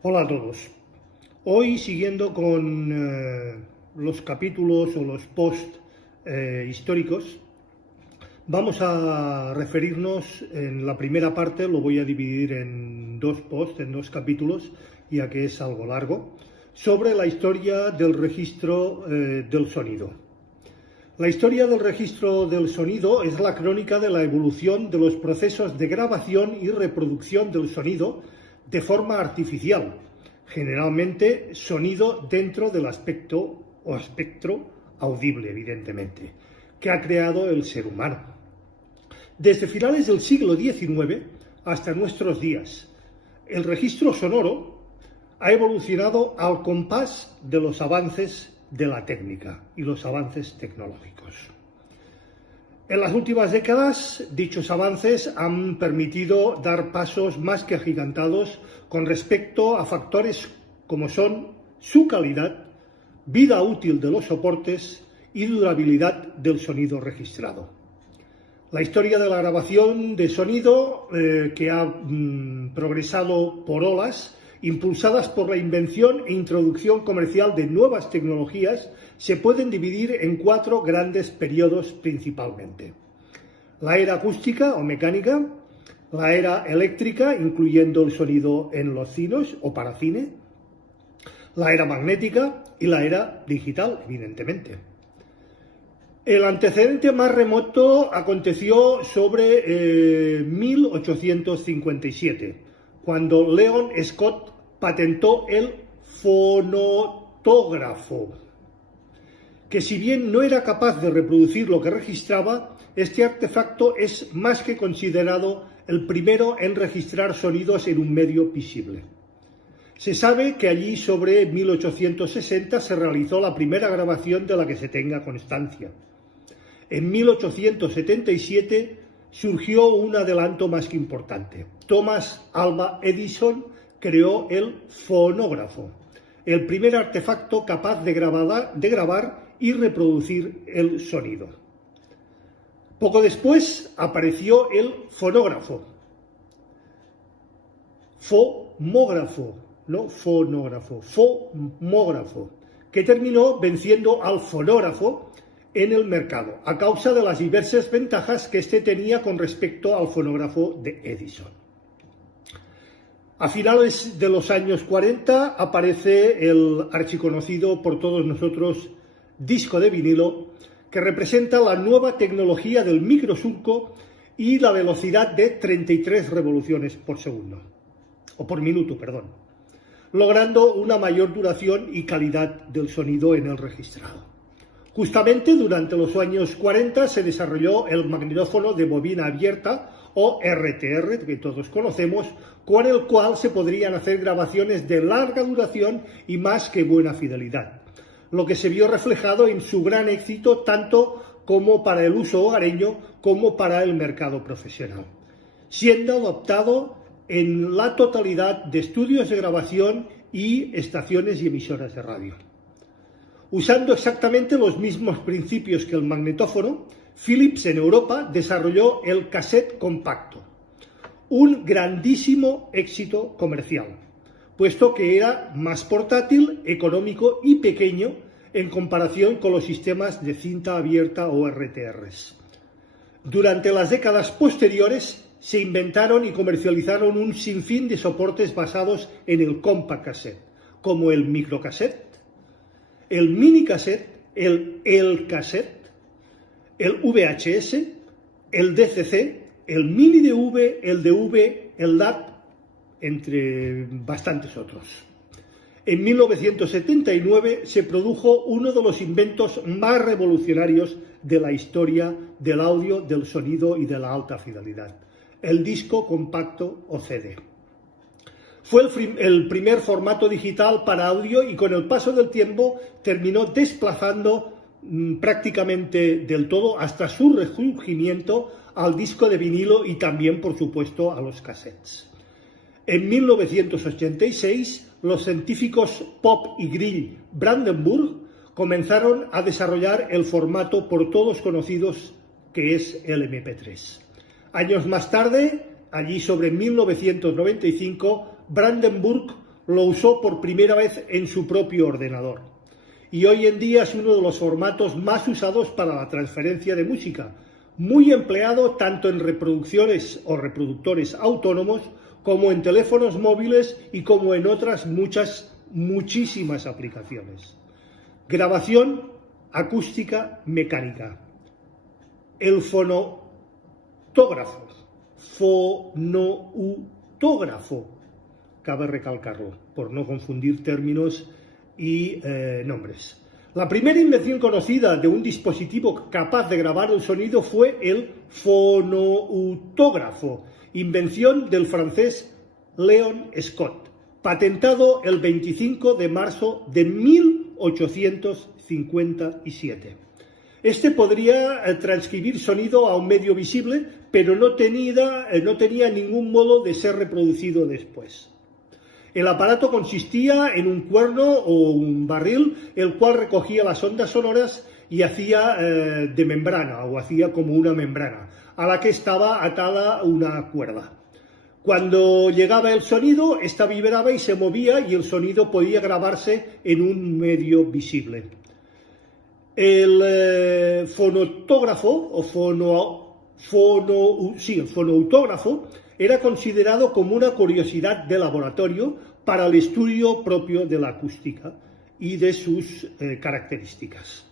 Hola a todos. Hoy, siguiendo con los capítulos o los posts históricos, vamos a referirnos en la primera parte, lo voy a dividir en dos posts, en dos capítulos, ya que es algo largo, sobre la historia del registro del sonido. La historia del registro del sonido es la crónica de la evolución de los procesos de grabación y reproducción del sonido de forma artificial, generalmente sonido dentro del aspecto o espectro audible, evidentemente, que ha creado el ser humano. Desde finales del siglo XIX hasta nuestros días, el registro sonoro ha evolucionado al compás de los avances de la técnica y los avances tecnológicos. En las últimas décadas, dichos avances han permitido dar pasos más que agigantados con respecto a factores como son su calidad, vida útil de los soportes y durabilidad del sonido registrado. La historia de la grabación de sonido que ha progresado por olas, impulsadas por la invención e introducción comercial de nuevas tecnologías, se pueden dividir en cuatro grandes periodos principalmente. La era acústica o mecánica, la era eléctrica, incluyendo el sonido en los cinos o para cine, la era magnética y la era digital, evidentemente. El antecedente más remoto aconteció sobre 1857, cuando Leon Scott patentó el fonotógrafo, que si bien no era capaz de reproducir lo que registraba, este artefacto es más que considerado el primero en registrar sonidos en un medio visible. Se sabe que allí sobre 1860 se realizó la primera grabación de la que se tenga constancia. En 1877 surgió un adelanto más que importante. Thomas Alva Edison creó el fonógrafo, el primer artefacto capaz de grabar y reproducir el sonido. Poco después apareció el fonógrafo, fomógrafo, que terminó venciendo al fonógrafo en el mercado, a causa de las diversas ventajas que éste tenía con respecto al fonógrafo de Edison. A finales de los años 40 aparece el archiconocido por todos nosotros disco de vinilo, que representa la nueva tecnología del microsurco y la velocidad de 33 revoluciones por segundo, o por minuto, logrando una mayor duración y calidad del sonido en el registrado. Justamente durante los años 40 se desarrolló el magnetófono de bobina abierta, o RTR, que todos conocemos, con el cual se podrían hacer grabaciones de larga duración y más que buena fidelidad, lo que se vio reflejado en su gran éxito tanto como para el uso hogareño como para el mercado profesional, siendo adoptado en la totalidad de estudios de grabación y estaciones y emisoras de radio. Usando exactamente los mismos principios que el magnetófono, Philips en Europa desarrolló el cassette compacto, un grandísimo éxito comercial, puesto que era más portátil, económico y pequeño en comparación con los sistemas de cinta abierta o RTRs. Durante las décadas posteriores se inventaron y comercializaron un sinfín de soportes basados en el compact cassette, como el microcassette, el minicassette, el cassette, el VHS, el DCC, el mini DV, el DV, el DAT, entre bastantes otros. En 1979 se produjo uno de los inventos más revolucionarios de la historia del audio, del sonido y de la alta fidelidad, el disco compacto o CD. Fue el primer formato digital para audio y con el paso del tiempo terminó desplazando prácticamente del todo hasta su resurgimiento al disco de vinilo y también, por supuesto, a los cassettes. En 1986, los científicos Pop y Grill Brandenburg comenzaron a desarrollar el formato por todos conocidos que es el MP3. Años más tarde, allí sobre 1995, Brandenburg lo usó por primera vez en su propio ordenador. Y hoy en día es uno de los formatos más usados para la transferencia de música, muy empleado tanto en reproducciones o reproductores autónomos como en teléfonos móviles y como en otras muchísimas aplicaciones. Grabación acústica mecánica. El fonautógrafo. Cabe recalcarlo, por no confundir términos y nombres. La primera invención conocida de un dispositivo capaz de grabar el sonido fue el fonautógrafo, invención del francés Léon Scott, patentado el 25 de marzo de 1857. Este podría transcribir sonido a un medio visible, pero no tenía ningún modo de ser reproducido después. El aparato consistía en un cuerno o un barril, el cual recogía las ondas sonoras y hacía de membrana, o hacía como una membrana, a la que estaba atada una cuerda. Cuando llegaba el sonido, esta vibraba y se movía y el sonido podía grabarse en un medio visible. El fonautógrafo el fonautógrafo era considerado como una curiosidad de laboratorio para el estudio propio de la acústica y de sus características.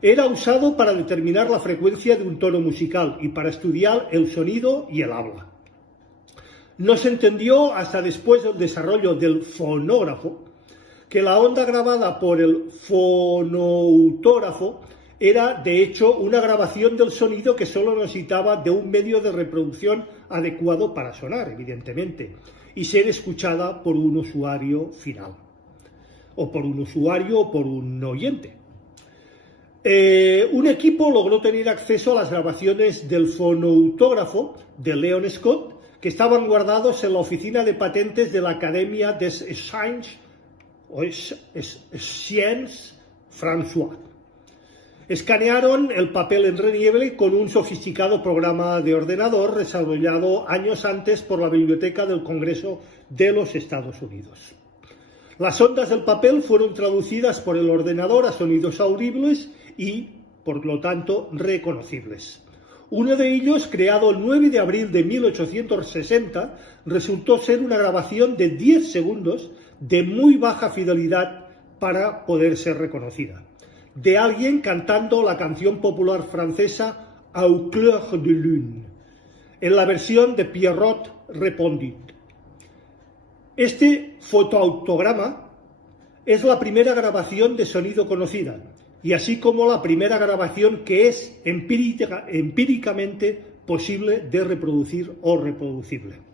Era usado para determinar la frecuencia de un tono musical y para estudiar el sonido y el habla. No se entendió hasta después del desarrollo del fonógrafo que la onda grabada por el fonautógrafo era, de hecho, una grabación del sonido que solo necesitaba de un medio de reproducción adecuado para sonar, evidentemente, y ser escuchada por un usuario final, o por un usuario o por un oyente. Un equipo logró tener acceso a las grabaciones del fonautógrafo de Léon Scott, que estaban guardados en la oficina de patentes de la Academia des Sciences François. Escanearon el papel en relieve con un sofisticado programa de ordenador desarrollado años antes por la Biblioteca del Congreso de los Estados Unidos. Las ondas del papel fueron traducidas por el ordenador a sonidos audibles y, por lo tanto, reconocibles. Uno de ellos, creado el 9 de abril de 1860, resultó ser una grabación de 10 segundos de muy baja fidelidad para poder ser reconocida, de alguien cantando la canción popular francesa Au clair de lune, en la versión de Pierrot Répondit. Este fotoautograma es la primera grabación de sonido conocida, y así como la primera grabación que es empíricamente posible de reproducir o reproducible.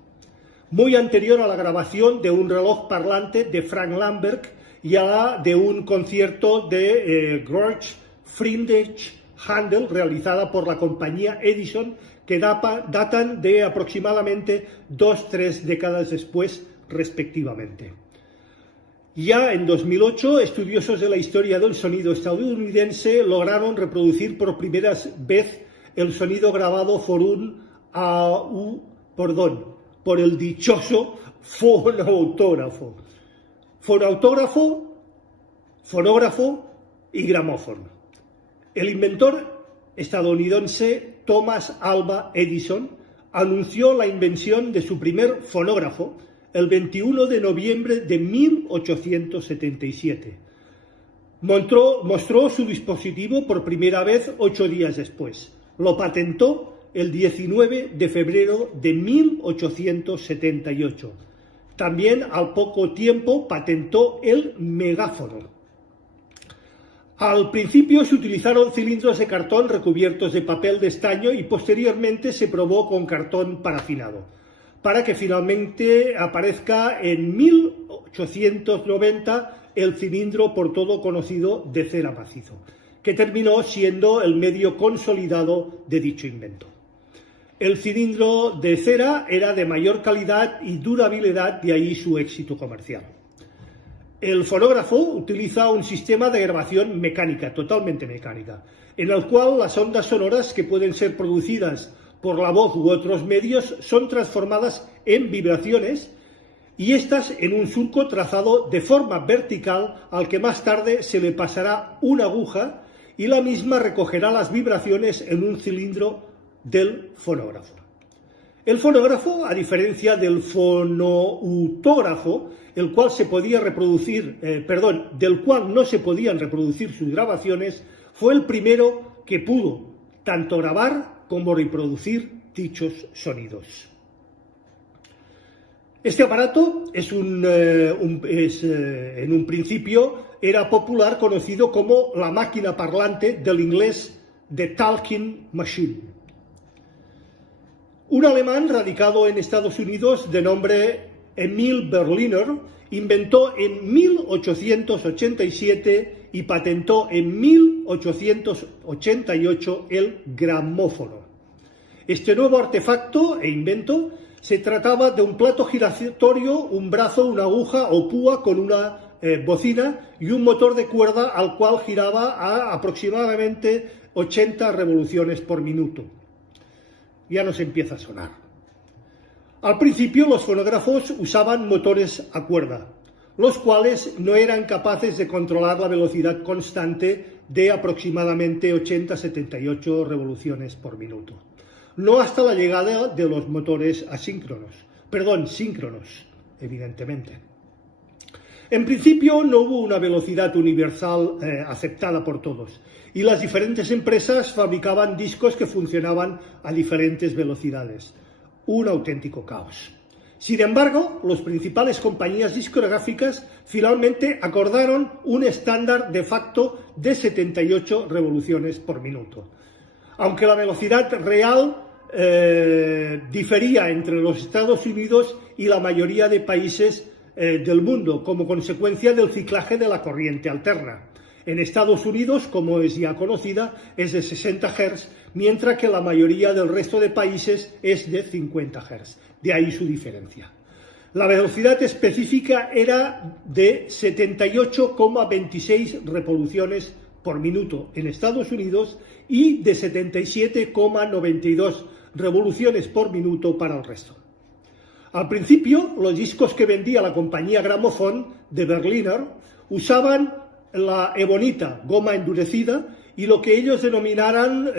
Muy anterior a la grabación de un reloj parlante de Frank Lambert y a la de un concierto de George Friedrich Händel realizada por la compañía Edison, que datan de aproximadamente 2-3 décadas después, respectivamente. Ya en 2008, estudiosos de la historia del sonido estadounidense lograron reproducir por primera vez el sonido grabado por el dichoso fonautógrafo. Fonógrafo y gramófono. El inventor estadounidense Thomas Alva Edison anunció la invención de su primer fonógrafo el 21 de noviembre de 1877. Mostró su dispositivo por primera vez 8 días después. Lo patentó el 19 de febrero de 1878. También al poco tiempo patentó el megáfono. Al principio se utilizaron cilindros de cartón recubiertos de papel de estaño y posteriormente se probó con cartón parafinado, para que finalmente aparezca en 1890 el cilindro por todo conocido de cera macizo, que terminó siendo el medio consolidado de dicho invento. El cilindro de cera era de mayor calidad y durabilidad, de ahí su éxito comercial. El fonógrafo utiliza un sistema de grabación mecánica, totalmente mecánica, en el cual las ondas sonoras que pueden ser producidas por la voz u otros medios son transformadas en vibraciones y estas en un surco trazado de forma vertical al que más tarde se le pasará una aguja y la misma recogerá las vibraciones en un cilindro del fonógrafo. El fonógrafo, a diferencia del fonoutógrafo, del cual no se podían reproducir sus grabaciones, fue el primero que pudo tanto grabar como reproducir dichos sonidos. Este aparato en un principio era popular, conocido como la máquina parlante, del inglés The Talking Machine. Un alemán radicado en Estados Unidos de nombre Emil Berliner inventó en 1887 y patentó en 1888 el gramófono. Este nuevo artefacto e invento se trataba de un plato giratorio, un brazo, una aguja o púa con una bocina y un motor de cuerda al cual giraba a aproximadamente 80 revoluciones por minuto. Ya nos empieza a sonar. Al principio los fonógrafos usaban motores a cuerda, los cuales no eran capaces de controlar la velocidad constante de aproximadamente 80-78 revoluciones por minuto. No hasta la llegada de los motores síncronos, evidentemente. En principio no hubo una velocidad universal aceptada por todos, y las diferentes empresas fabricaban discos que funcionaban a diferentes velocidades. Un auténtico caos. Sin embargo, las principales compañías discográficas finalmente acordaron un estándar de facto de 78 revoluciones por minuto. Aunque la velocidad real difería entre los Estados Unidos y la mayoría de países del mundo como consecuencia del ciclaje de la corriente alterna. En Estados Unidos, como es ya conocida, es de 60 Hz, mientras que la mayoría del resto de países es de 50 Hz. De ahí su diferencia. La velocidad específica era de 78,26 revoluciones por minuto en Estados Unidos y de 77,92 revoluciones por minuto para el resto. Al principio, los discos que vendía la compañía Gramophone de Berliner usaban la ebonita, goma endurecida, y lo que ellos denominaban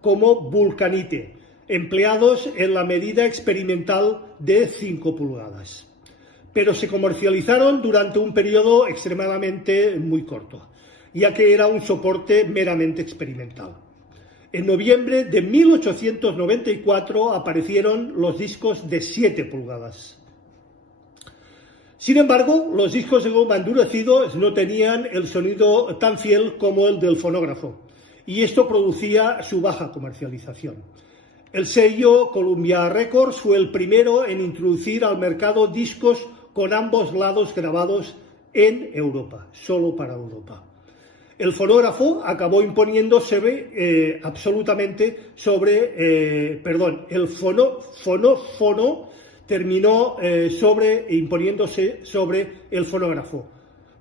como vulcanite, empleados en la medida experimental de 5 pulgadas. Pero se comercializaron durante un periodo extremadamente muy corto, ya que era un soporte meramente experimental. En noviembre de 1894 aparecieron los discos de 7 pulgadas. Sin embargo, los discos de goma endurecidos no tenían el sonido tan fiel como el del fonógrafo, y esto producía su baja comercialización. El sello Columbia Records fue el primero en introducir al mercado discos con ambos lados grabados en Europa, solo para Europa. El fonógrafo acabó imponiéndose absolutamente sobre, el fonófono terminó imponiéndose sobre el fonógrafo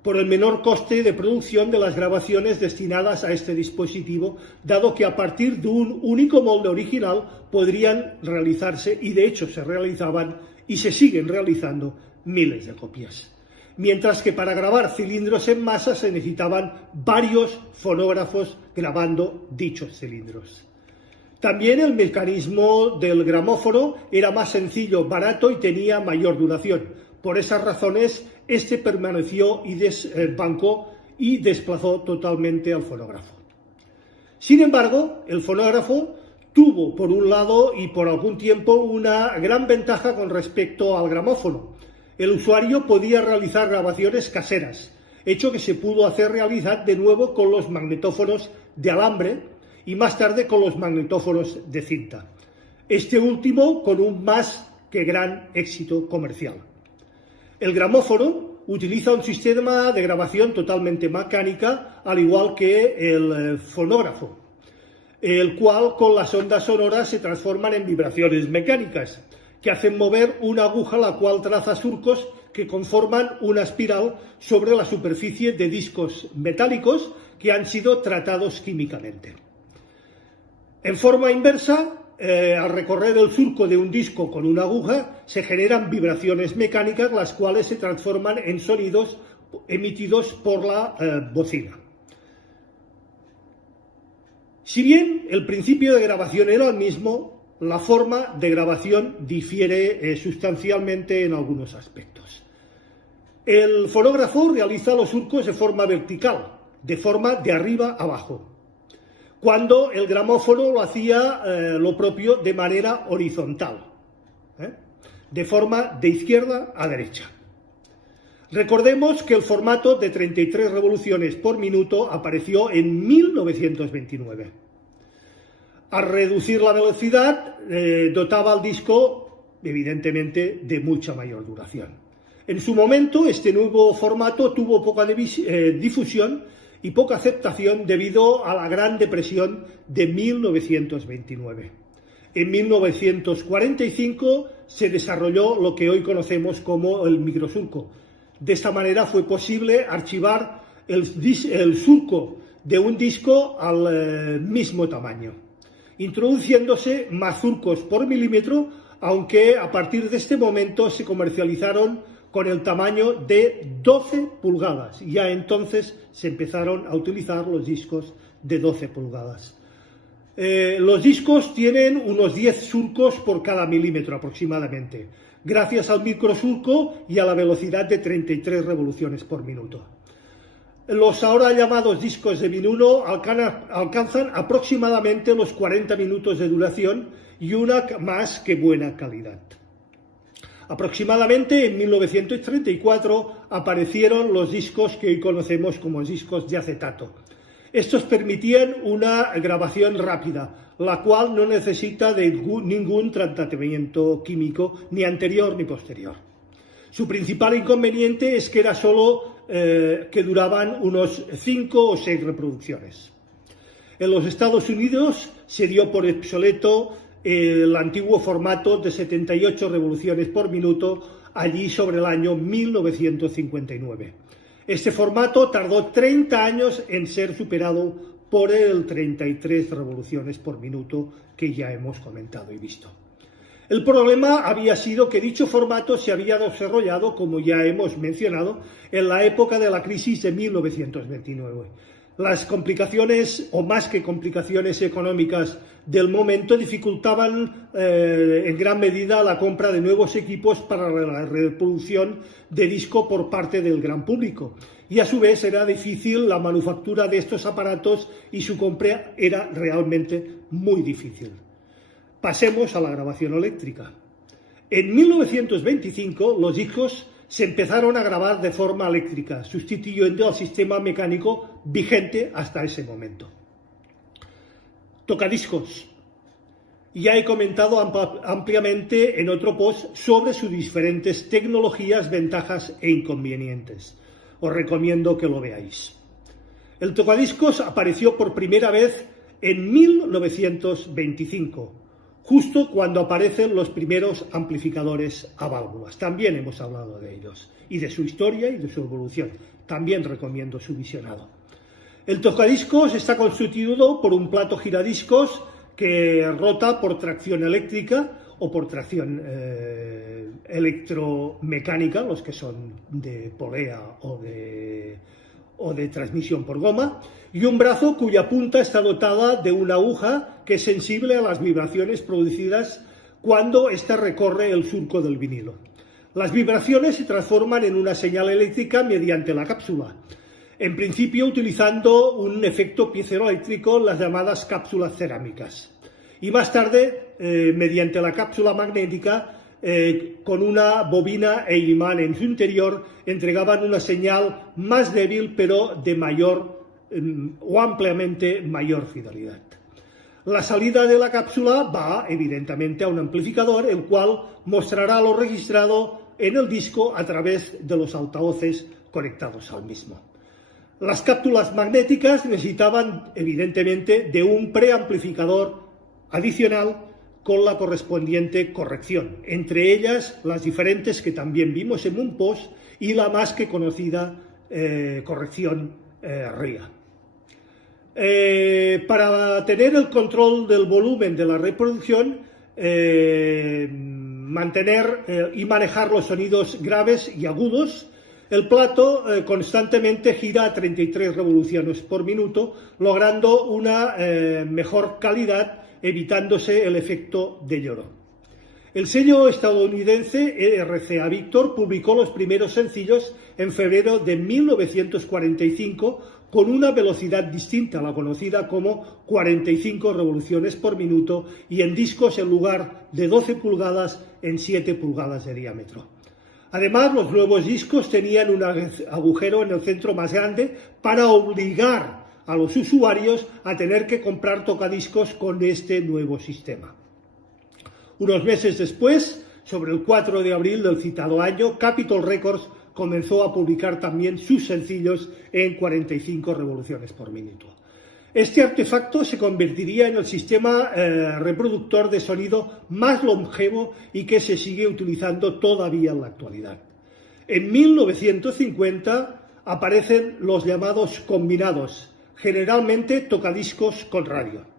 por el menor coste de producción de las grabaciones destinadas a este dispositivo, dado que a partir de un único molde original podrían realizarse, y de hecho se realizaban y se siguen realizando, miles de copias. Mientras que para grabar cilindros en masa se necesitaban varios fonógrafos grabando dichos cilindros. También el mecanismo del gramófono era más sencillo, barato y tenía mayor duración. Por esas razones, este permaneció y desbancó y desplazó totalmente al fonógrafo. Sin embargo, el fonógrafo tuvo, por un lado y por algún tiempo, una gran ventaja con respecto al gramófono. El usuario podía realizar grabaciones caseras, hecho que se pudo hacer realidad de nuevo con los magnetófonos de alambre y más tarde con los magnetófonos de cinta. Este último con un más que gran éxito comercial. El gramófono utiliza un sistema de grabación totalmente mecánica, al igual que el fonógrafo, el cual con las ondas sonoras se transforman en vibraciones mecánicas, que hacen mover una aguja la cual traza surcos que conforman una espiral sobre la superficie de discos metálicos que han sido tratados químicamente. En forma inversa, al recorrer el surco de un disco con una aguja, se generan vibraciones mecánicas, las cuales se transforman en sonidos emitidos por la bocina. Si bien el principio de grabación era el mismo, la forma de grabación difiere sustancialmente en algunos aspectos. El fonógrafo realiza los surcos de forma vertical, de forma de arriba a abajo, cuando el gramófono lo hacía lo propio de manera horizontal, de forma de izquierda a derecha. Recordemos que el formato de 33 revoluciones por minuto apareció en 1929. Al reducir la velocidad, dotaba al disco, evidentemente, de mucha mayor duración. En su momento, este nuevo formato tuvo poca difusión y poca aceptación debido a la Gran Depresión de 1929. En 1945 se desarrolló lo que hoy conocemos como el microsurco. De esta manera fue posible archivar el surco de un disco al mismo tamaño, introduciéndose más surcos por milímetro, aunque a partir de este momento se comercializaron con el tamaño de 12 pulgadas. Ya entonces se empezaron a utilizar los discos de 12 pulgadas. Los discos tienen unos 10 surcos por cada milímetro aproximadamente, gracias al microsurco y a la velocidad de 33 revoluciones por minuto. Los ahora llamados discos de vinilo alcanzan aproximadamente los 40 minutos de duración y una más que buena calidad. Aproximadamente en 1934 aparecieron los discos que hoy conocemos como discos de acetato. Estos permitían una grabación rápida, la cual no necesita de ningún tratamiento químico, ni anterior ni posterior. Su principal inconveniente es que era solo que duraban unos 5 o 6 reproducciones. En los Estados Unidos se dio por obsoleto el antiguo formato de 78 revoluciones por minuto, allí sobre el año 1959. Este formato tardó 30 años en ser superado por el 33 revoluciones por minuto que ya hemos comentado y visto. El problema había sido que dicho formato se había desarrollado, como ya hemos mencionado, en la época de la crisis de 1929. Las complicaciones, o más que complicaciones económicas del momento, dificultaban en gran medida la compra de nuevos equipos para la reproducción de disco por parte del gran público. Y a su vez era difícil la manufactura de estos aparatos y su compra era realmente muy difícil. Pasemos a la grabación eléctrica. En 1925 los discos se empezaron a grabar de forma eléctrica, sustituyendo al sistema mecánico vigente hasta ese momento. Tocadiscos. Ya he comentado ampliamente en otro post sobre sus diferentes tecnologías, ventajas e inconvenientes. Os recomiendo que lo veáis. El tocadiscos apareció por primera vez en 1925. Justo cuando aparecen los primeros amplificadores a válvulas. También hemos hablado de ellos y de su historia y de su evolución. También recomiendo su visionado. El tocadiscos está constituido por un plato giradiscos que rota por tracción eléctrica o por tracción electromecánica, los que son de polea o de transmisión por goma, y un brazo cuya punta está dotada de una aguja que es sensible a las vibraciones producidas cuando ésta recorre el surco del vinilo. Las vibraciones se transforman en una señal eléctrica mediante la cápsula, en principio utilizando un efecto piezoeléctrico, las llamadas cápsulas cerámicas, y más tarde mediante la cápsula magnética con una bobina e imán en su interior entregaban una señal más débil pero de mayor o ampliamente mayor fidelidad. La salida de la cápsula va evidentemente a un amplificador, el cual mostrará lo registrado en el disco a través de los altavoces conectados al mismo. Las cápsulas magnéticas necesitaban evidentemente de un preamplificador adicional con la correspondiente corrección, entre ellas las diferentes que también vimos en un post y la más que conocida corrección RIA. Para tener el control del volumen de la reproducción, mantener y manejar los sonidos graves y agudos, el plato constantemente gira a 33 revoluciones por minuto, logrando una mejor calidad, evitándose el efecto de lloro. El sello estadounidense RCA Victor publicó los primeros sencillos en febrero de 1945 con una velocidad distinta a la conocida como 45 revoluciones por minuto y en discos en lugar de 12 pulgadas en 7 pulgadas de diámetro. Además, los nuevos discos tenían un agujero en el centro más grande para obligar a los usuarios a tener que comprar tocadiscos con este nuevo sistema. Unos meses después, sobre el 4 de abril del citado año, Capitol Records comenzó a publicar también sus sencillos en 45 revoluciones por minuto. Este artefacto se convertiría en el sistema reproductor de sonido más longevo y que se sigue utilizando todavía en la actualidad. En 1950 aparecen los llamados combinados, generalmente tocadiscos con radio.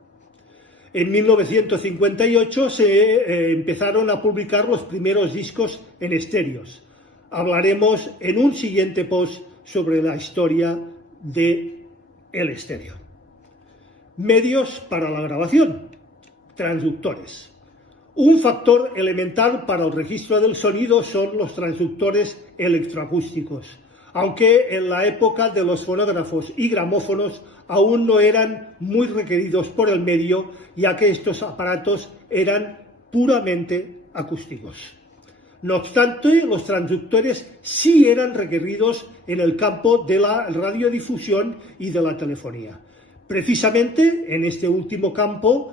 En 1958 se empezaron a publicar los primeros discos en estéreos. Hablaremos en un siguiente post sobre la historia del estéreo. Medios para la grabación. Transductores. Un factor elemental para el registro del sonido son los transductores electroacústicos, aunque en la época de los fonógrafos y gramófonos aún no eran muy requeridos por el medio, ya que estos aparatos eran puramente acústicos. No obstante, los transductores sí eran requeridos en el campo de la radiodifusión y de la telefonía. Precisamente en este último campo,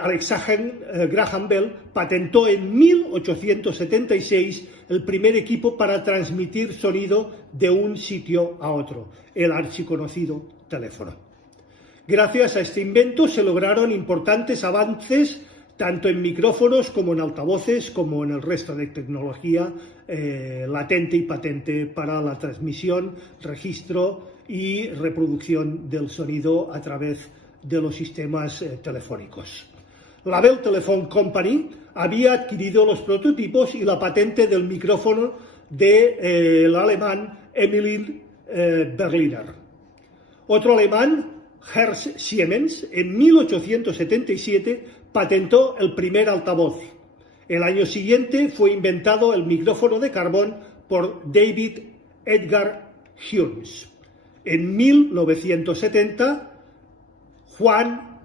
Alexander Graham Bell patentó en 1876 el primer equipo para transmitir sonido de un sitio a otro, el archiconocido teléfono. Gracias a este invento se lograron importantes avances tanto en micrófonos como en altavoces, como en el resto de tecnología latente y patente para la transmisión, registro y reproducción del sonido a través de los sistemas telefónicos. La Bell Telephone Company había adquirido los prototipos y la patente del micrófono del alemán Emil Berliner. Otro alemán, Herz Siemens, en 1877 patentó el primer altavoz. El año siguiente fue inventado el micrófono de carbón por David Edgar Hughes. En 1970, Juan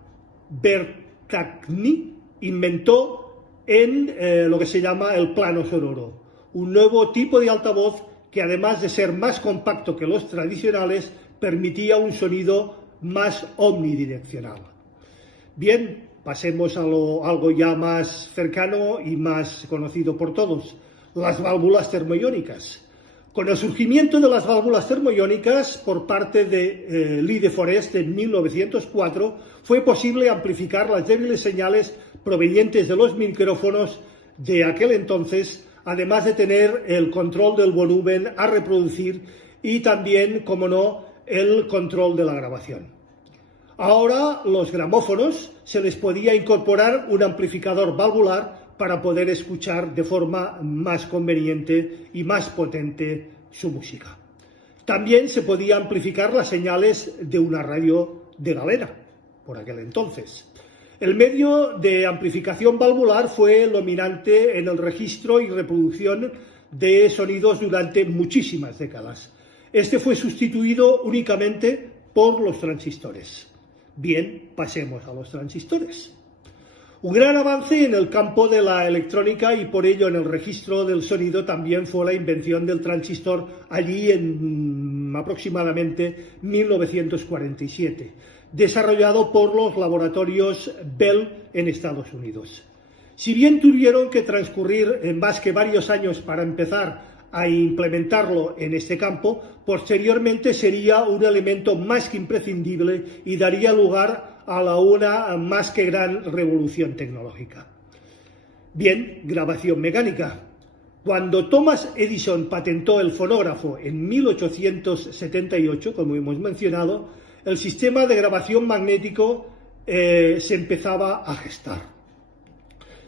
Bertagni inventó lo que se llama el plano sonoro, un nuevo tipo de altavoz que además de ser más compacto que los tradicionales, permitía un sonido más omnidireccional. Bien, pasemos a algo ya más cercano y más conocido por todos, las válvulas termoiónicas. Con el surgimiento de las válvulas termoiónicas por parte de Lee de Forest en 1904, fue posible amplificar las débiles señales provenientes de los micrófonos de aquel entonces, además de tener el control del volumen a reproducir y también, como no, el control de la grabación. Ahora, los gramófonos se les podía incorporar un amplificador valvular para poder escuchar de forma más conveniente y más potente su música. También se podía amplificar las señales de una radio de galena, por aquel entonces. El medio de amplificación valvular fue el dominante en el registro y reproducción de sonidos durante muchísimas décadas. Este fue sustituido únicamente por los transistores. Bien, pasemos a los transistores. Un gran avance en el campo de la electrónica y por ello en el registro del sonido también fue la invención del transistor allí en aproximadamente 1947, desarrollado por los laboratorios Bell en Estados Unidos. Si bien tuvieron que transcurrir más que varios años para empezar a implementarlo en este campo, posteriormente sería un elemento más que imprescindible y daría lugar a una más que gran revolución tecnológica. Bien, grabación mecánica. Cuando Thomas Edison patentó el fonógrafo en 1878, como hemos mencionado, el sistema de grabación magnético se empezaba a gestar,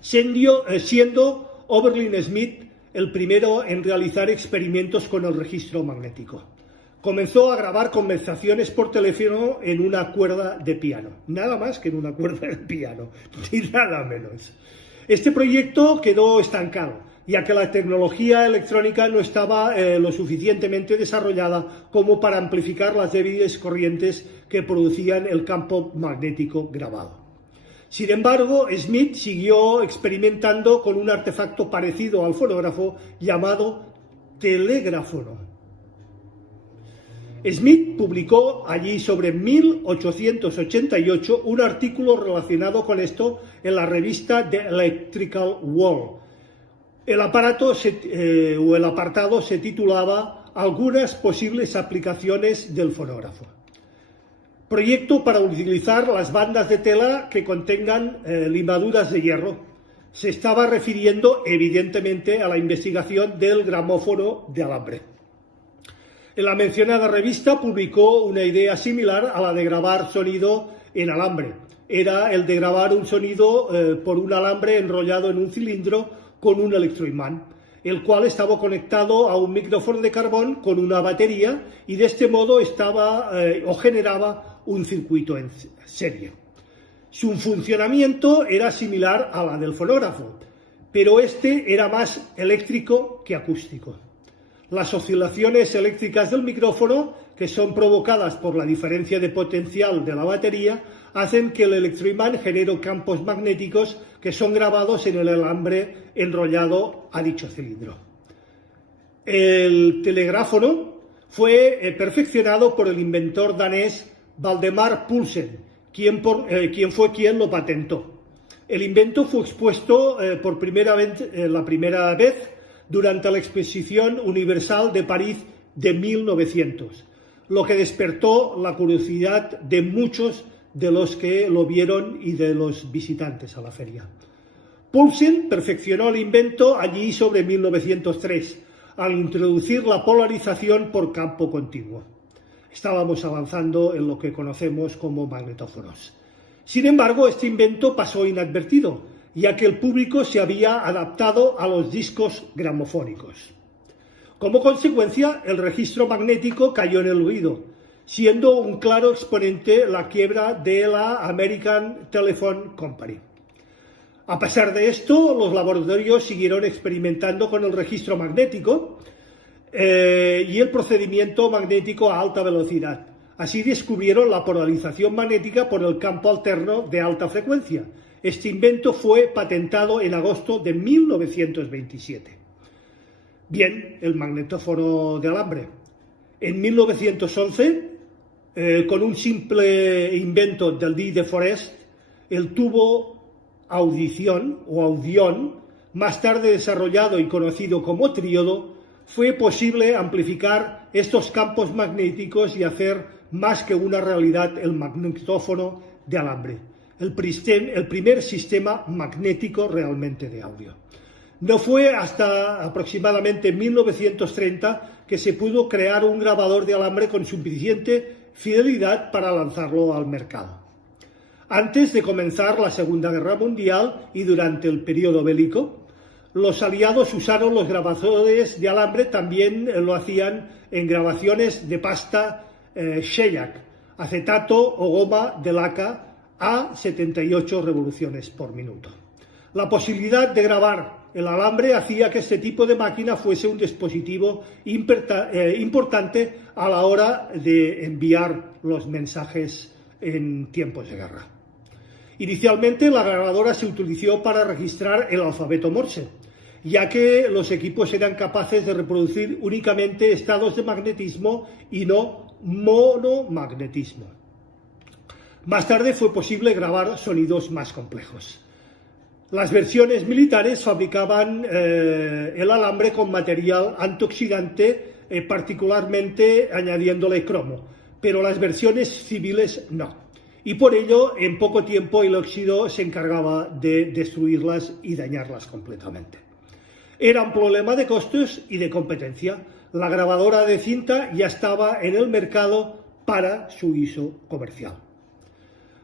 siendo Oberlin Smith el primero en realizar experimentos con el registro magnético. Comenzó a grabar conversaciones por teléfono en una cuerda de piano, nada más que en una cuerda de piano, ni nada menos. Este proyecto quedó estancado, ya que la tecnología electrónica no estaba lo suficientemente desarrollada como para amplificar las débiles corrientes que producían el campo magnético grabado. Sin embargo, Smith siguió experimentando con un artefacto parecido al fonógrafo llamado telegráfono. Smith publicó allí sobre 1888 un artículo relacionado con esto en la revista The Electrical World. El apartado se titulaba Algunas posibles aplicaciones del fonógrafo. Proyecto para utilizar las bandas de tela que contengan limaduras de hierro. Se estaba refiriendo evidentemente a la investigación del gramófono de alambre. En la mencionada revista publicó una idea similar a la de grabar sonido en alambre. Era el de grabar un sonido por un alambre enrollado en un cilindro con un electroimán, el cual estaba conectado a un micrófono de carbón con una batería y de este modo generaba un circuito en serie. Su funcionamiento era similar a la del fonógrafo, pero este era más eléctrico que acústico. Las oscilaciones eléctricas del micrófono, que son provocadas por la diferencia de potencial de la batería, hacen que el electroimán genere campos magnéticos que son grabados en el alambre enrollado a dicho cilindro. El telegráfono fue perfeccionado por el inventor danés Valdemar Poulsen, quien fue quien lo patentó. El invento fue expuesto la primera vez durante la Exposición Universal de París de 1900, lo que despertó la curiosidad de muchos de los que lo vieron y de los visitantes a la feria. Poulsen perfeccionó el invento allí sobre 1903, al introducir la polarización por campo continuo. Estábamos avanzando en lo que conocemos como magnetófonos. Sin embargo, este invento pasó inadvertido, ya que el público se había adaptado a los discos gramofónicos. Como consecuencia, el registro magnético cayó en el olvido, siendo un claro exponente la quiebra de la American Telephone Company. A pesar de esto, los laboratorios siguieron experimentando con el registro magnético y el procedimiento magnético a alta velocidad. Así descubrieron la polarización magnética por el campo alterno de alta frecuencia. Este invento fue patentado en agosto de 1927. Bien, el magnetófono de alambre. En 1911, con un simple invento del Guy de Forest, el tubo audición o audión, más tarde desarrollado y conocido como tríodo, fue posible amplificar estos campos magnéticos y hacer más que una realidad el magnetófono de alambre, el primer sistema magnético realmente de audio. No fue hasta aproximadamente 1930 que se pudo crear un grabador de alambre con suficiente fidelidad para lanzarlo al mercado. Antes de comenzar la Segunda Guerra Mundial y durante el periodo bélico, los aliados usaron los grabadores de alambre, también lo hacían en grabaciones de pasta shellac, acetato o goma de laca a 78 revoluciones por minuto. La posibilidad de grabar el alambre hacía que este tipo de máquina fuese un dispositivo importante a la hora de enviar los mensajes en tiempos de guerra. Inicialmente la grabadora se utilizó para registrar el alfabeto Morse, ya que los equipos eran capaces de reproducir únicamente estados de magnetismo y no monomagnetismo. Más tarde fue posible grabar sonidos más complejos. Las versiones militares fabricaban el alambre con material antioxidante, particularmente añadiéndole cromo, pero las versiones civiles no. Y por ello, en poco tiempo, el óxido se encargaba de destruirlas y dañarlas completamente. Era un problema de costos y de competencia. La grabadora de cinta ya estaba en el mercado para su uso comercial.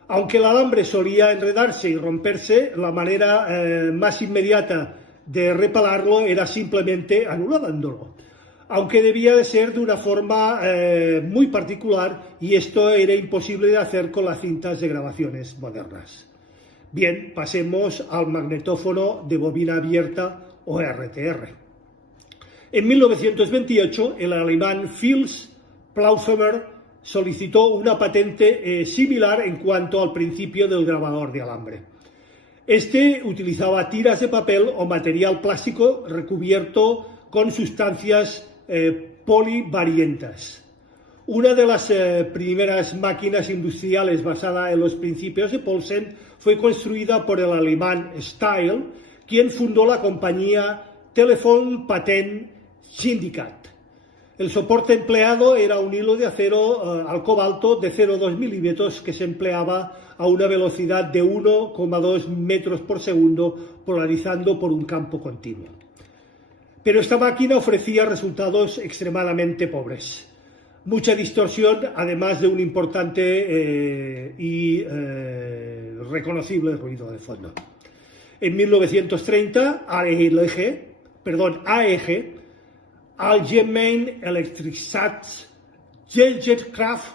Aunque el alambre solía enredarse y romperse, la manera más inmediata de repararlo era simplemente anulándolo, aunque debía de ser de una forma muy particular, y esto era imposible de hacer con las cintas de grabaciones modernas. Bien, pasemos al magnetófono de bobina abierta o RTR. En 1928, el alemán Fils Plaushomer solicitó una patente similar en cuanto al principio del grabador de alambre. Este utilizaba tiras de papel o material plástico recubierto con sustancias polivarientas. Una de las primeras máquinas industriales basada en los principios de Paulsen fue construida por el alemán Steyl, quien fundó la compañía Telephone Patent Syndicate. El soporte empleado era un hilo de acero al cobalto de 0,2 milímetros que se empleaba a una velocidad de 1,2 metros por segundo, polarizando por un campo continuo. Pero esta máquina ofrecía resultados extremadamente pobres. Mucha distorsión, además de un importante y reconocible ruido de fondo. En 1930, AEG, Allgemeine Elektrizitätsgesellschaft,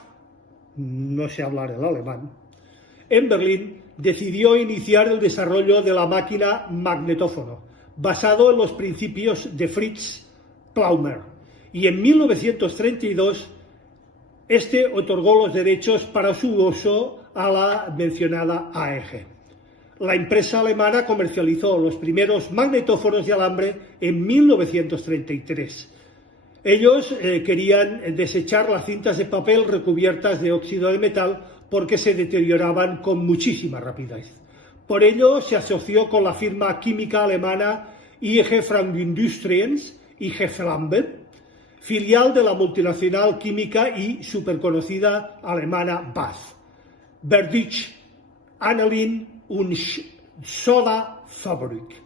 no sé hablar el alemán, en Berlín, decidió iniciar el desarrollo de la máquina magnetófono, basado en los principios de Fritz Plaumer, y en 1932 este otorgó los derechos para su uso a la mencionada AEG. La empresa alemana comercializó los primeros magnetófonos de alambre en 1933. Ellos querían desechar las cintas de papel recubiertas de óxido de metal porque se deterioraban con muchísima rapidez. Por ello se asoció con la firma química alemana IG Frank Industries, IG Flambe, filial de la multinacional química y superconocida alemana BASF, Verditch Anilin und Soda Fabrik.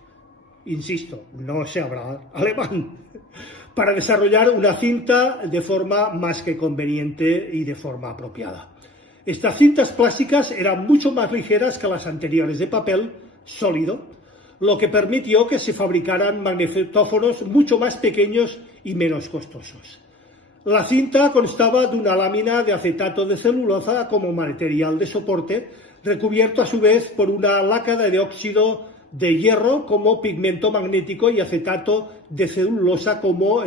Insisto, no se habla alemán. Para desarrollar una cinta de forma más que conveniente y de forma apropiada. Estas cintas plásticas eran mucho más ligeras que las anteriores de papel sólido, lo que permitió que se fabricaran magnetófonos mucho más pequeños y menos costosos. La cinta constaba de una lámina de acetato de celulosa como material de soporte, recubierto a su vez por una laca de óxido de hierro como pigmento magnético y acetato de celulosa como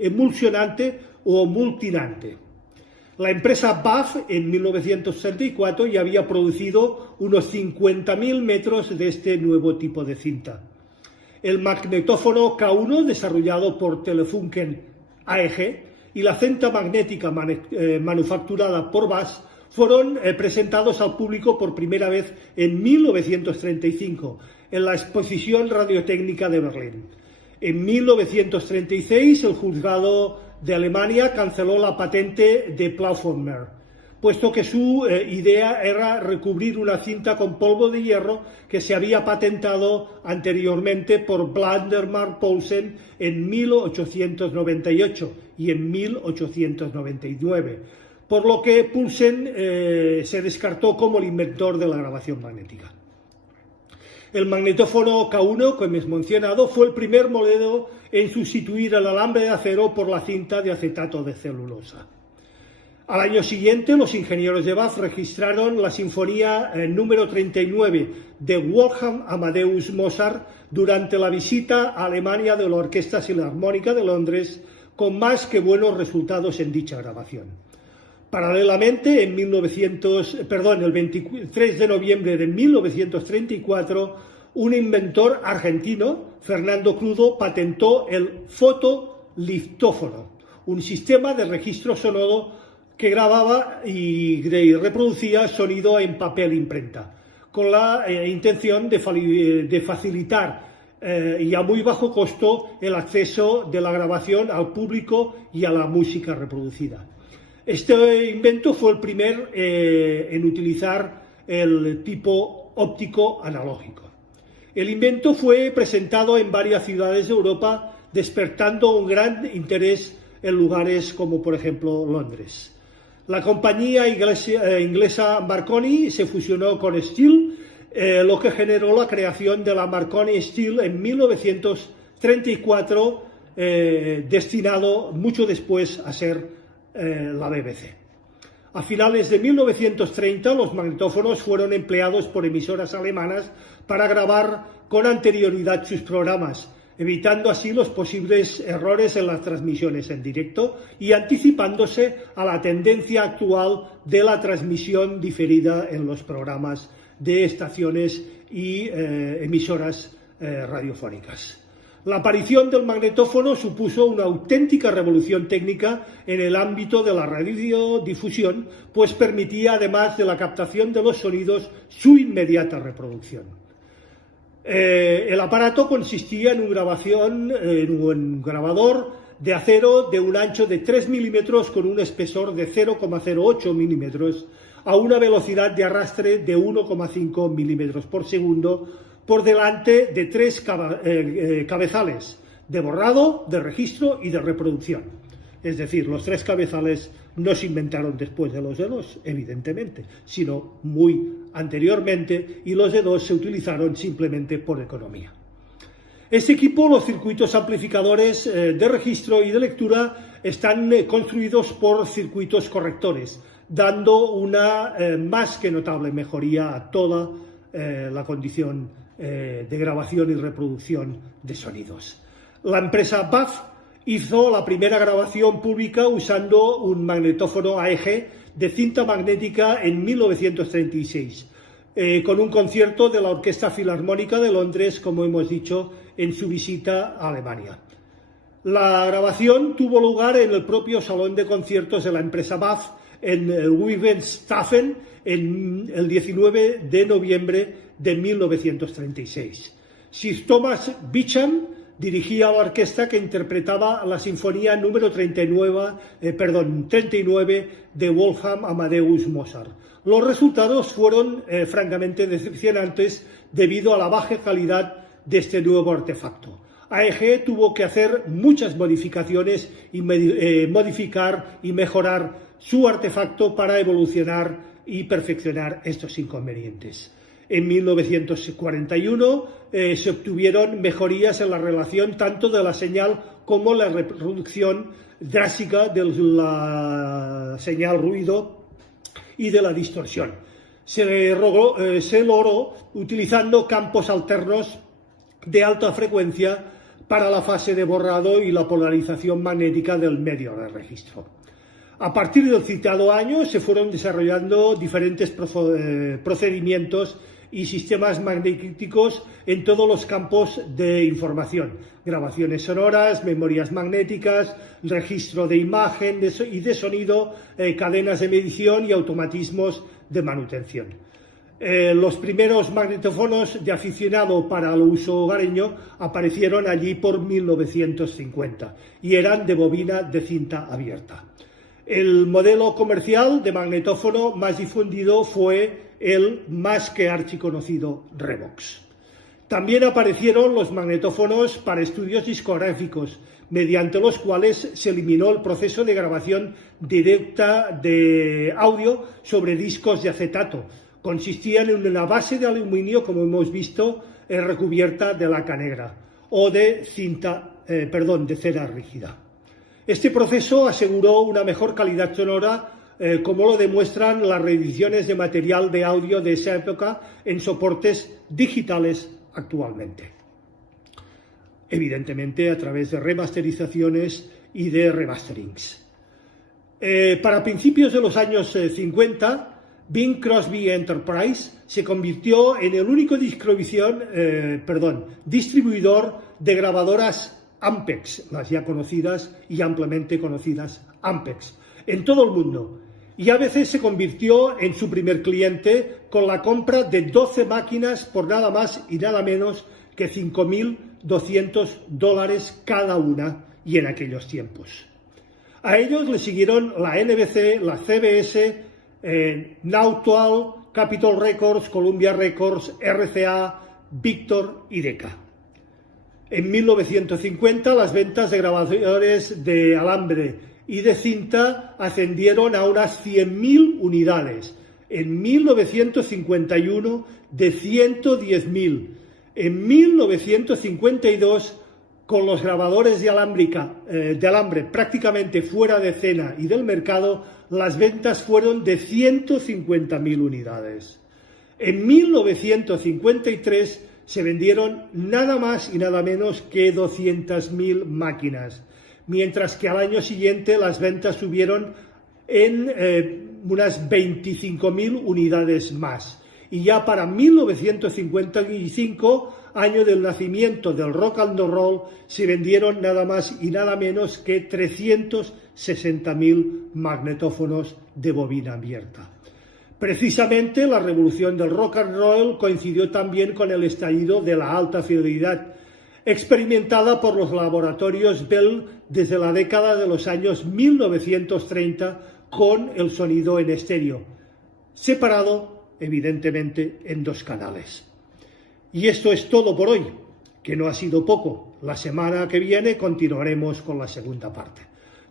emulsionante o multinante. La empresa BASF en 1964 ya había producido unos 50.000 metros de este nuevo tipo de cinta. El magnetófono K1, desarrollado por Telefunken AEG, y la cinta magnética manufacturada por BASF fueron presentados al público por primera vez en 1935 en la Exposición Radiotécnica de Berlín. En 1936 el juzgado de Alemania canceló la patente de Plaushomer, puesto que su idea era recubrir una cinta con polvo de hierro que se había patentado anteriormente por Waldemar Paulsen en 1898 y en 1899, por lo que Paulsen se descartó como el inventor de la grabación magnética. El magnetófono K1, como hemos mencionado, fue el primer modelo en sustituir el alambre de acero por la cinta de acetato de celulosa. Al año siguiente, los ingenieros de BASF registraron la sinfonía número 39 de Wolfgang Amadeus Mozart durante la visita a Alemania de la Orquesta Filarmónica de Londres, con más que buenos resultados en dicha grabación. Paralelamente, el 23 de noviembre de 1934, un inventor argentino, Fernando Crudo, patentó el fotoliftófono, un sistema de registro sonoro que grababa y reproducía sonido en papel imprenta, con la intención de facilitar y a muy bajo costo el acceso de la grabación al público y a la música reproducida. Este invento fue el primer en utilizar el tipo óptico analógico. El invento fue presentado en varias ciudades de Europa, despertando un gran interés en lugares como por ejemplo Londres. La compañía inglesa Marconi se fusionó con Steel, lo que generó la creación de la Marconi Steel en 1934, destinado mucho después a ser la BBC. A finales de 1930 los magnetófonos fueron empleados por emisoras alemanas para grabar con anterioridad sus programas, evitando así los posibles errores en las transmisiones en directo y anticipándose a la tendencia actual de la transmisión diferida en los programas de estaciones y emisoras radiofónicas. La aparición del magnetófono supuso una auténtica revolución técnica en el ámbito de la radiodifusión, pues permitía, además de la captación de los sonidos, su inmediata reproducción. El aparato consistía en un grabador de acero de un ancho de 3 milímetros con un espesor de 0,08 milímetros a una velocidad de arrastre de 1,5 milímetros por segundo, por delante de 3 cabezales de borrado, de registro y de reproducción. Es decir, los 3 cabezales no se inventaron después de los dedos, evidentemente, sino muy anteriormente, y los dedos se utilizaron simplemente por economía. Este equipo, los circuitos amplificadores de registro y de lectura, están construidos por circuitos correctores, dando una más que notable mejoría a toda la condición de grabación y reproducción de sonidos. La empresa BAF hizo la primera grabación pública usando un magnetófono AEG de cinta magnética en 1936, con un concierto de la Orquesta Filarmónica de Londres, como hemos dicho, en su visita a Alemania. La grabación tuvo lugar en el propio salón de conciertos de la empresa BAF en Wilhelmshaven el 19 de noviembre de 1936. Sir Thomas Beecham dirigía la orquesta que interpretaba la sinfonía número 39 de Wolfgang Amadeus Mozart. Los resultados fueron francamente decepcionantes debido a la baja calidad de este nuevo artefacto. AEG tuvo que hacer muchas modificaciones y modificar y mejorar su artefacto para evolucionar y perfeccionar estos inconvenientes. En 1941 se obtuvieron mejorías en la relación tanto de la señal como la reproducción drástica de la señal ruido y de la distorsión. Se logró utilizando campos alternos de alta frecuencia para la fase de borrado y la polarización magnética del medio de registro. A partir del citado año se fueron desarrollando diferentes procedimientos y sistemas magnéticos en todos los campos de información: grabaciones sonoras, memorias magnéticas, registro de imagen y de sonido, cadenas de medición y automatismos de manutención. Los primeros magnetófonos de aficionado para el uso hogareño aparecieron allí por 1950 y eran de bobina de cinta abierta. El modelo comercial de magnetófono más difundido fue el más que archiconocido Revox. También aparecieron los magnetófonos para estudios discográficos, mediante los cuales se eliminó el proceso de grabación directa de audio sobre discos de acetato. Consistían en una base de aluminio, como hemos visto, recubierta de laca negra o de cera rígida. Este proceso aseguró una mejor calidad sonora, como lo demuestran las reediciones de material de audio de esa época en soportes digitales actualmente. Evidentemente a través de remasterizaciones y de remasterings. Para principios de los años 50, Bing Crosby Enterprise se convirtió en el único distribuidor de grabadoras Ampex, las ya conocidas y ampliamente conocidas Ampex, en todo el mundo, y a veces se convirtió en su primer cliente con la compra de 12 máquinas por nada más y nada menos que $5.200 cada una, y en aquellos tiempos. A ellos le siguieron la NBC, la CBS, Nautual, Capitol Records, Columbia Records, RCA, Victor y Decca. En 1950 las ventas de grabadores de alambre y de cinta ascendieron a unas 100.000 unidades. En 1951 de 110.000. En 1952, con los grabadores de alambre prácticamente fuera de escena y del mercado, las ventas fueron de 150.000 unidades. En 1953 se vendieron nada más y nada menos que 200.000 máquinas, mientras que al año siguiente las ventas subieron en unas 25.000 unidades más. Y ya para 1955, año del nacimiento del rock and roll, se vendieron nada más y nada menos que 360.000 magnetófonos de bobina abierta. Precisamente la revolución del rock and roll coincidió también con el estallido de la alta fidelidad, experimentada por los laboratorios Bell desde la década de los años 1930 con el sonido en estéreo, separado evidentemente en 2 canales. Y esto es todo por hoy, que no ha sido poco. La semana que viene continuaremos con la segunda parte.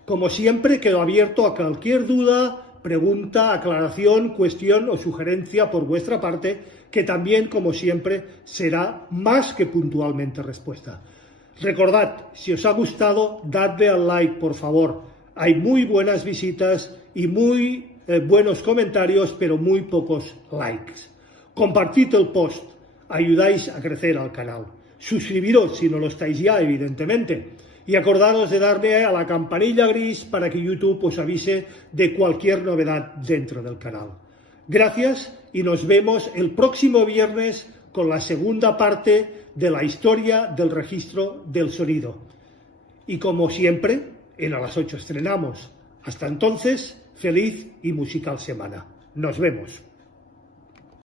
Como siempre, quedo abierto a cualquier duda, pregunta, aclaración, cuestión o sugerencia por vuestra parte, que también, como siempre, será más que puntualmente respuesta. Recordad, si os ha gustado, dadle al like, por favor. Hay muy buenas visitas y muy buenos comentarios, pero muy pocos likes. Compartid el post, ayudáis a crecer al canal. Suscribiros si no lo estáis ya, evidentemente. Y acordaros de darle a la campanilla gris para que YouTube os avise de cualquier novedad dentro del canal. Gracias y nos vemos el próximo viernes con la segunda parte de la historia del registro del sonido. Y como siempre, en A las 8 estrenamos. Hasta entonces, feliz y musical semana. Nos vemos.